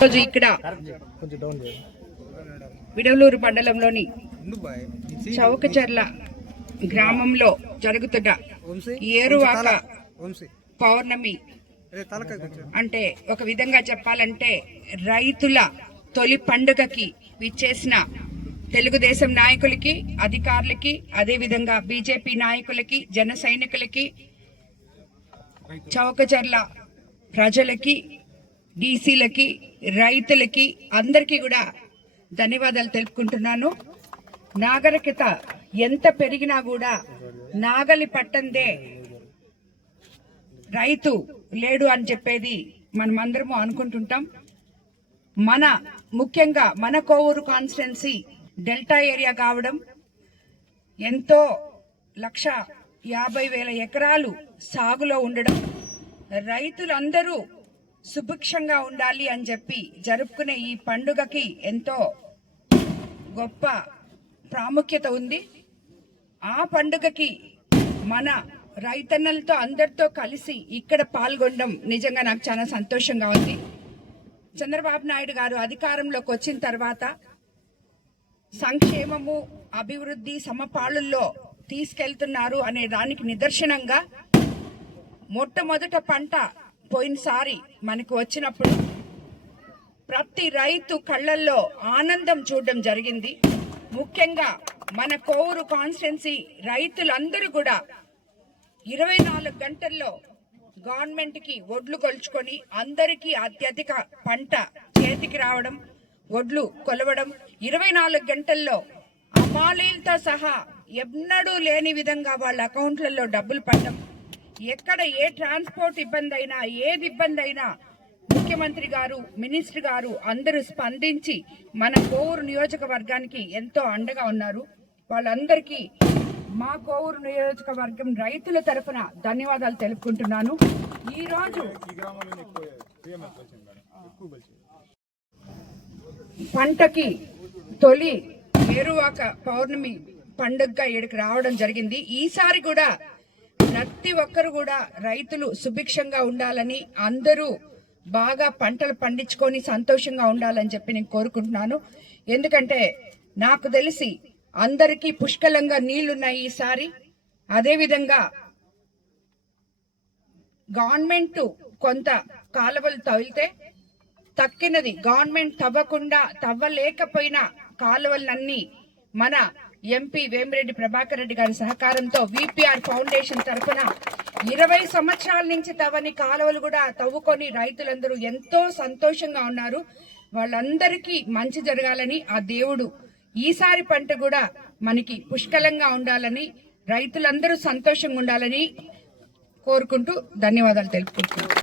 రోజు ఇక్కడ విడవలూరు మండలంలోని చౌకచర్ల గ్రామంలో జరుగుతున్న ఏరువాక పౌర్ణమి అంటే ఒక విధంగా చెప్పాలంటే రైతుల తొలి పండుగకి విచ్చేసిన తెలుగుదేశం నాయకులకి అధికారులకి అదేవిధంగా బీజేపీ నాయకులకి జన సైనికులకి చౌకచర్ల ప్రజలకి డీసీలకి రైతులకి అందరికీ కూడా ధన్యవాదాలు తెలుపుకుంటున్నాను. నాగరికత ఎంత పెరిగినా కూడా నాగలి పట్టందే రైతు లేడు అని చెప్పేది మనమందరము అనుకుంటుంటాం. మన ముఖ్యంగా మన కోవూరు కాన్స్టిట్యున్సీ డెల్టా ఏరియా కావడం ఎంతో లక్ష యాభై వేల ఎకరాలు సాగులో ఉండడం రైతులందరూ సుభిక్షంగా ఉండాలి అని చెప్పి జరుపుకునే ఈ పండుగకి ఎంతో గొప్ప ప్రాముఖ్యత ఉంది. ఆ పండుగకి మన రైతన్నలతో అందరితో కలిసి ఇక్కడ పాల్గొనడం నిజంగా నాకు చాలా సంతోషంగా ఉంది. చంద్రబాబు నాయుడు గారు అధికారంలోకి వచ్చిన తర్వాత సంక్షేమము అభివృద్ధి సమపాళుల్లో తీసుకెళ్తున్నారు అనే దానికి నిదర్శనంగా మొట్టమొదట పంట పోయినసారి మనకు వచ్చినప్పుడు ప్రతి రైతు కళ్ళల్లో ఆనందం చూడడం జరిగింది. ముఖ్యంగా మన కోవూరు కాన్స్టిట్యున్సీ రైతులందరూ కూడా ఇరవై నాలుగు గంటల్లో గవర్నమెంట్కి ఒడ్లు కొలుచుకొని అందరికీ అత్యధిక పంట చేతికి రావడం ఒడ్లు కొలవడం ఇరవై నాలుగు గంటల్లో అమాలీలతో సహా ఎన్నడూ లేని విధంగా వాళ్ళ అకౌంట్లలో డబ్బులు పడడం. ఎక్కడ ఏ ట్రాన్స్పోర్ట్ ఇబ్బంది అయినా ఏది ఇబ్బంది అయినా ముఖ్యమంత్రి గారు మినిస్టర్ గారు అందరూ స్పందించి మన కోవూరు నియోజకవర్గానికి ఎంతో అండగా ఉన్నారు. వాళ్ళందరికీ మా కోవూరు నియోజకవర్గం రైతుల తరఫున ధన్యవాదాలు తెలుపుకుంటున్నాను. ఈ రోజు పంటకి తొలి ఏరువాక పౌర్ణమి పండుగగా ఇక్కడికి రావడం జరిగింది. ఈసారి కూడా ప్రతి ఒక్కరు కూడా రైతులు సుభిక్షంగా ఉండాలని అందరూ బాగా పంటలు పండించుకొని సంతోషంగా ఉండాలని చెప్పి నేను కోరుకుంటున్నాను. ఎందుకంటే నాకు తెలిసి అందరికీ పుష్కలంగా నీళ్ళున్నాయి ఈసారి. అదేవిధంగా గవర్నమెంట్ కొంత కాలువలు తవ్వితే తక్కినది. గవర్నమెంట్ తవ్వకుండా తవ్వలేకపోయిన కాలువలన్నీ మన ఎంపీ వేమిరెడ్డి ప్రభాకర్ రెడ్డి గారి సహకారంతో విపిఆర్ ఫౌండేషన్ తరఫున ఇరవై సంవత్సరాల నుంచి తవ్వని కాలువలు కూడా తవ్వుకొని రైతులందరూ ఎంతో సంతోషంగా ఉన్నారు. వాళ్ళందరికీ మంచి జరగాలని ఆ దేవుడు ఈసారి పంట కూడా మనకి పుష్కలంగా ఉండాలని రైతులందరూ సంతోషంగా ఉండాలని కోరుకుంటూ ధన్యవాదాలు తెలుపుకుంటున్నాను